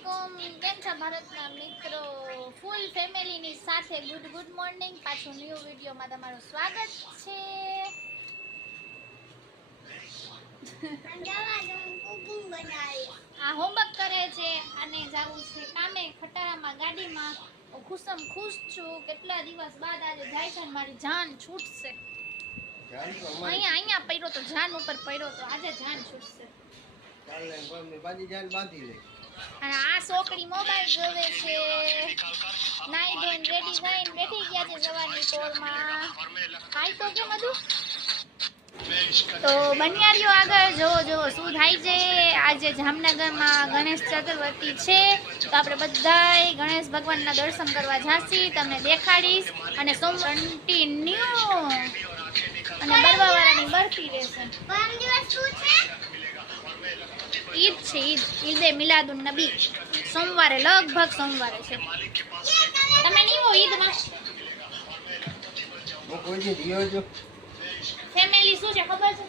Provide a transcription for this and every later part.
अस्सलाम કેમ છો ભારતના મિત્રો ફૂલ ફેમિલીની સાથે ગુડ મોર્નિંગ પાછું ન્યૂ વિડિયોમાં તમારું સ્વાગત છે આ હોમવર્ક કરે છે અને જાવું છે કામે ખટારામાં ગાડીમાં ખુશમ ખુશ છું કેટલા દિવસ બાદ આજે જાય છે મારી જાન છૂટશે અહીંયા પડ્યો તો જાન ઉપર પડ્યો તો આજે જાન છૂટશે કાલે મમ્મી બાજી જાન બાંધી લે અને આ છોકરી મોબાઈલ જોવે છે નાઈ ધોઈને રેડી થઈને બેઠી ગયા છે સવારની પોરમાં હાઈ તો કેમ હતું તો બનિયારીઓ આગળ જો શું થાય છે આજે જામનગરમાં ગણેશ ચતુર્થી છે તો આપણે બધાય ગણેશ ભગવાનના દર્શન કરવા જાસી તમને દેખાડીશ અને સોમ કન્ટિન્યુ અને બરવાવાળાની બરતી રહેશે પરમ દિવસ શું છે ઈદ છે ઈદે મિલાદુન નબી સોમવારે લગભગ સોમવારે છે તમે નહીં હો ઈદમાં હું કોઈ દી દિયો જો ફેમિલી શું છે ખબર છે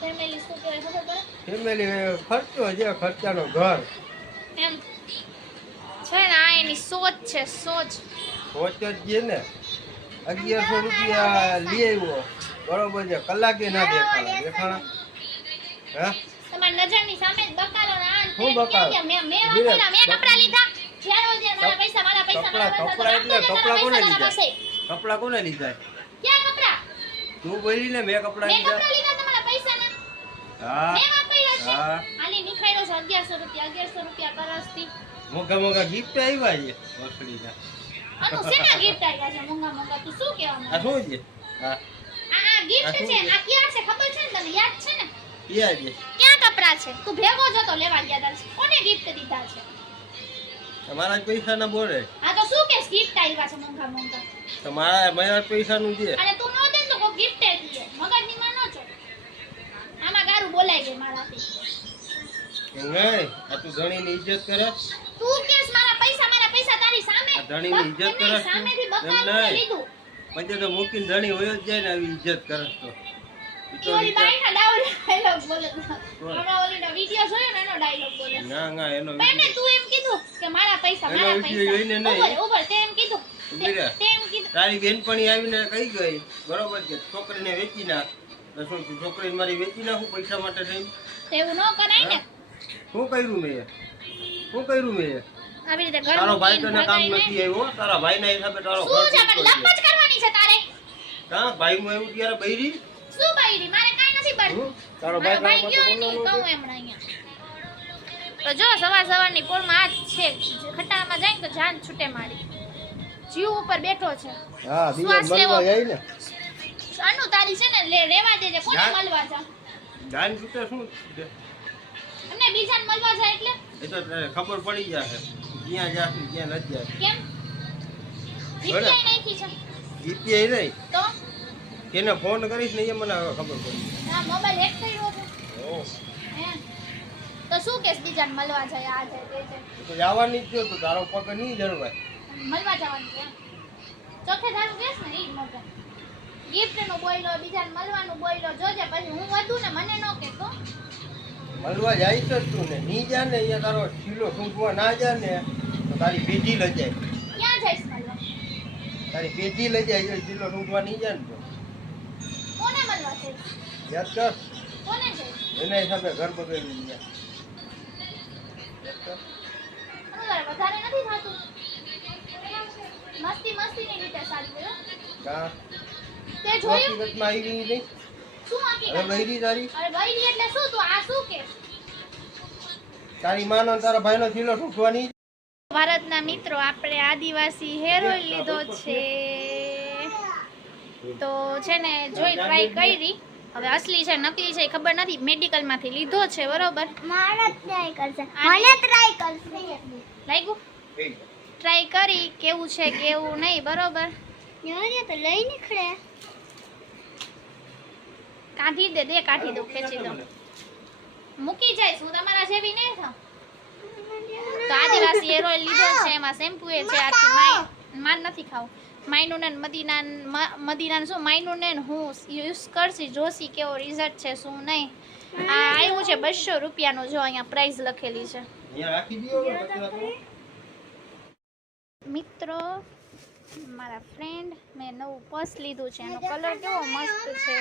ફેમિલી શું કહેવાય ખબર પડે ફેમિલી ખર્ચો છે ખર્ચાનો ઘર એમ છે ને આ એની સોચ છે સોચ જ છે ને 1100 રૂપિયા લઈ આવ્યો બરોબર છે કલાકે ના દેખાણા હા તમારી નજરની સામે જ બકાલો ના હું બકાલો મેં કપડા લીધા જ્યારે જે મારા પૈસા કપડા એટલે કપડા કોને લીધા કપડા કોને લીધા ક્યાં કપડા તું બોલી ને મેં કપડા લીધા તમારા પૈસા ના હા મેં વાપર્યા છે હા આલી નીખાડ્યો છે 1100 રૂપિયા કરસતી મોગા ગિફ્ટ આવ્યા છે વસડીના આનું શેના ગિફ્ટ આવ્યા છે મોંઘા તું શું કહેવાનું આ શું છે હા આ ગિફ્ટ છે આ ક્યાં છે ખબર છે ને તને યાદ છે ને યાદ છે ક્યાં કપડા છે તું ભેગો જતો લેવા ગયા તાર કોને ગિફ્ટ દીધા છે તમારા પૈસા ના બોલે આ તો શું કે ગિફ્ટ આવ્યા છે મોંઘા તમારા મારા પૈસા નું છે અને તું નો દે તો કો ગિફ્ટ દે મગજની માં નો છો આમાં ગારું બોલાઈ ગઈ મારાથી નહીં આ તું ધણી ની ઇજ્જત કરે તું કેસ મારા પૈસા તારી સામે આ ધણી ની ઇજ્જત કરે સામેથી બકાલું લીધું પછી તો મૂકીને ધણી હોય જ જાય ને આવી ઇજ્જત કરે તો ઓલી બાઈના ડાયલોગ બોલે હમણાં ઓલીનો વિડિયો જોયો ને એનો ડાયલોગ બોલે ના એનો બેને તું એમ કીધું કે મારા પૈસા ઉભર તે એમ કીધું તારી બેનપણી આવીને કહી ગઈ બરોબર છે છોકરીને વેચી નાખ તો શું છોકરીને મારી વેચી નાખું પૈસા માટે થઈને એવું ન કરાય ને શું કર્યું મેં આવી રીતે ઘર તારો ભાઈ તને કામ નથી આવ્યો તારા ભાઈના હિસાબે તારો શું છે મને લપચ કરવાની છે તારે હા ભાઈ હું આવ્યું ત્યારે બૈરી શું બૈરી મારે કાઈ નથી પડતું તારો ભાઈ ગયો નહીં કહું એમણા અહીંયા તો જો સવારની પોળમાં આજ છે ખટારામાં જાય તો જાન છૂટે મારી જીવ ઉપર બેઠો છે હા બીજા મળવા જાય ને અનુ તારી છે ને રેવા દેજે કોને મળવા જા જાન છૂટે શું અમને બીજાને મળવા જાય એટલે એ તો ખબર પડી જશે ક્યાં જાશું ક્યાં નથી જાશું કેમ જીપીઆઈ નાખી છે જીપીઆઈ નહીં તો કેને ફોન કરીશ ને એ મને હવે ખબર પડી ના મોબાઈલ હેક કર્યો છે હે તો શું કેસ બીજાને મળવા જાય આ જાય તે જાય તો જવાની જ તો તારો પગ નહીં જળવાય મળવા જવાનું છે ચોથે ધારું કેસ ને ઈ મોટો ગિફ્ટ નું બોયલો બીજાને મળવાનું બોયલો જોજે પછી હું વધુ ને મને નો કેતો મળવા જાય છે તું ને નહીં જા ને અહીંયા તારો શીલો સૂંઘવા ના જા ને તો તારી પેઢી લઈ જાય ક્યાં જઈશ મળવા તારી પેઢી લઈ જાય શીલો સૂંઘવા નહીં જાય ને તો કોને મળવા છે યાદ કર કોને જઈશ એના હિસાબે ઘર બગડી ગયા વધારે નથી થાતું મસ્તી ની રીતે સારી ગયો કા તે જોયું હકીકતમાં આવી નહીં શું હકીકત હવે બૈરી તારી અરે બૈરી એટલે શું તું આ શું કે તારી માનો તારા ભાઈનો શીલો સૂંઘવા નહીં ભારતના મિત્રો આપણે આદિવાસી હેર ઓઇલ લીધો છે તો છે ને જોઈ ટ્રાય કરી હવે અસલી છે નકલી છે ખબર નથી મેડિકલ માંથી લીધો છે બરોબર મારે ટ્રાય કરશે મને ટ્રાય કરશે લાગ્યું ટ્રાય કરી કેવું છે કેવું નહીં બરોબર યાર તો લઈ નીકળે કાઢી દે કાઢી દો ખેંચી દો મૂકી જાય શું તમારા જેવી નહીં થાવ તો આદિવાસી હેર ઓઇલ લીધો છે એમાં શેમ્પુ એ છે આખી માર નથી ખાવું માયનું ને મદીના શું માયનું ને હું યુઝ કરશી જોશી કેવો રિઝલ્ટ છે શું નહીં આ આવ્યું છે 200 રૂપિયાનું જો અહીંયા પ્રાઇસ લખેલી છે અહીંયા રાખી દો હવે કચરા તો. મિત્રો મારા ફ્રેન્ડ મેં નવું પર્સ લીધું છે, એનો કલર કેવો મસ્ત છે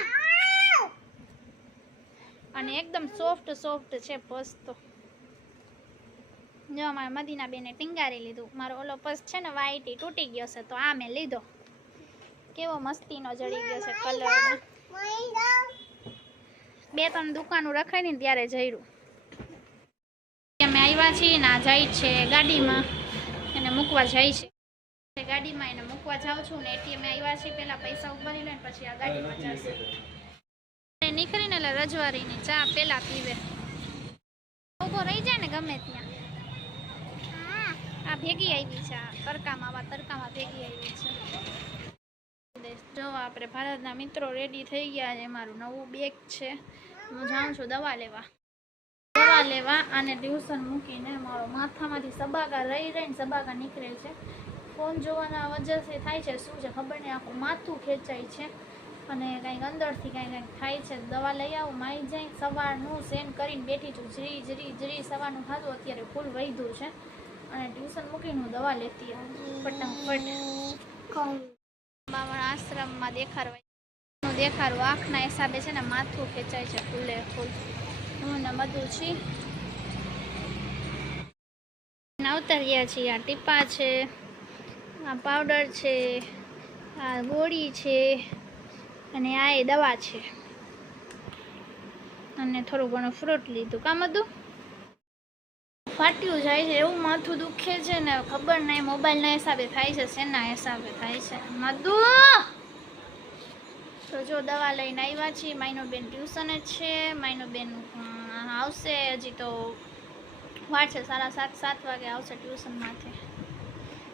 અને એકદમ સોફ્ટ સોફ્ટ છે પર્સ. તો જો મારા મદીના બેને ટીંગારી લીધું. મારો ઓલો પર્સ છે ને વ્હાઈટ તૂટી ગયો છે, તો આ મેં લીધો. કેવો મસ્તીનો જડી ગયો છે કલર. 2-3 દુકાનો રખાઈ ને ત્યારે જઈરું. અમે આવ્યા છીએ ને આ જાય છે ગાડીમાં, એને મૂકવા જાય છે ગાડીમાં, એને મૂકવા જાઉં છું ને એટીએમ આવ્યા છીએ. પહેલા પૈસા ઉભરી લે પછી આ ગાડીમાં જશે. નીકળીને એટલે રજવારીની ચા પેલા પીવે. ઉભો રહી જાય ને ગમે ત્યાં. આ ભેગી આવી છે, આ તડકામાં ભેગી આવી છે. જો આપણે ભારતના મિત્રો રેડી થઈ ગયા છે. મારું નવું બેગ છે. હું જાઉં છું દવા લેવા. અને ટ્યુશન મૂકીને મારો માથામાંથી સબાકા રહીને સબાકા નીકળે છે. ફોન જોવાના વજહથી થાય છે શું છે ખબર નહીં, આખું માથું ખેંચાય છે અને કંઈક અંદરથી કંઈક થાય છે. દવા લઈ આવું માઈ જાય. સવારનું સેન કરીને બેઠી છું, જરી સવારનું ખાધું, અત્યારે ફૂલ વહીધું છે અને ટ્યુશન મૂકીને હું દવા લેતી આવું ફટાફટ. બાવળ આશ્રમમાં દેખાડું આંખના હિસાબે છે ને માથું ખેંચાય છે ફૂલે ફૂલ. હું ને મધુ છી ઉતર્યા છીએ. આ ટીપા છે, આ પાવડર છે, આ ગોળી છે અને આ એ દવા છે અને થોડું ઘણું ફ્રૂટ લીધું. કામ હતું ફાટ્યું જાય છે, એવું માથું દુખે છે ને ખબર નહીં મોબાઈલના હિસાબે થાય છે શેના હિસાબે થાય છે. મધુ તો જો દવા લઈને આવ્યા છીએ. માઈનો બેન ટ્યુશન જ છે. માઈનો બેન આવશે હજી તો વાર છે, 7:30 વાગે આવશે ટ્યુશનમાંથી.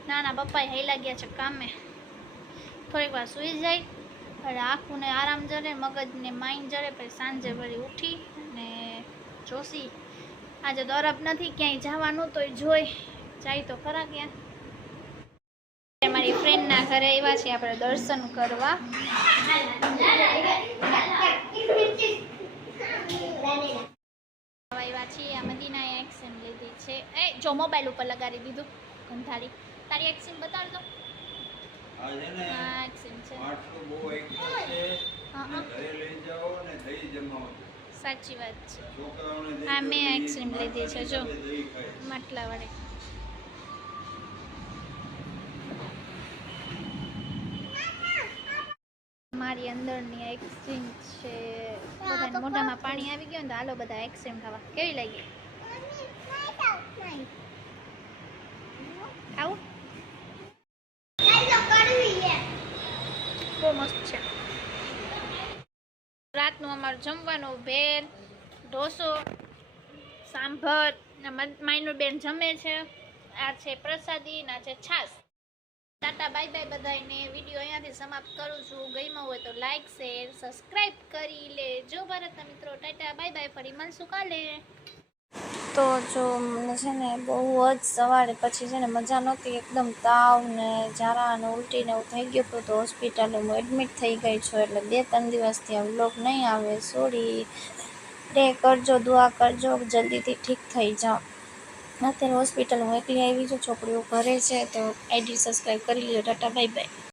નાના પપ્પાએ હેલા ગયા છે કામે. થોડીક વાર સૂઈ જાય એટલે આંખુંને આરામ જરે, મગજને માઇન્ડ જરે, પછી સાંજે વળી ઉઠી અને જોશી. આજે તો અરબ નથી ક્યાંય જવાનું, તો જોઈ જાય તો ખરા ક્યાં. મારી ફ્રેન્ડના ઘરે આવ્યા છીએ આપણે દર્શન કરવા. આવ્યા છીએ આ મદીનાએ એક્સેમ લીધી છે. એ જો મોબાઈલ ઉપર લગાડી દીધું ગંધારી. તારી એક્સેમ બતાડ દો. હા એક્સેમ છે. સાચી વાત છે. હા મેં એક્સેમ લીધી છે જો માટલા વાળી. મારી અંદરની એક્સચેન્જ છે. બધાને મોઢામાં પાણી આવી ગયું ને તો હાલો બધા એક્સચેન્જ ખાવા. કેવી લાગી? ખાવું? બહુ મસ્ત છે. રાતનું અમારું જમવાનું ભેળ, ઢોસો, સાંભર. માઈનું બેન જમે છે. આ છે પ્રસાદી ના છે છાશ. ટાટા બાય બાય બધાને. વિડીયો અહીંયાથી સમાપ્ત કરું છું. ગમ્યો હોય તો લાઈક શેર સબસ્ક્રાઈબ કરી લેજો ભારતના મિત્રો. ટાટા બાય બાય, ફરી મળશું કાલે. તો જો મને છે ને બહુ જ સવારે પછી છે ને મજા નહોતી, એકદમ તાવ ને ઝારા અને ઉલટી ને એવું થઈ ગયું હતું, તો હોસ્પિટલે હું એડમિટ થઈ ગઈ છું. એટલે 2-3 દિવસથી આ વ્લોગ નહીં આવે, સોરી. પ્રે કરજો, દુઆ કરજો, જલ્દીથી ઠીક થઈ જાઓ. અત્યારે હોસ્પિટલ હું એકલી આવી છું, છોકરીઓ ઘરે છે, તો આઈડી સબસ્ક્રાઈબ કરી લ્યો. Tata bye bye.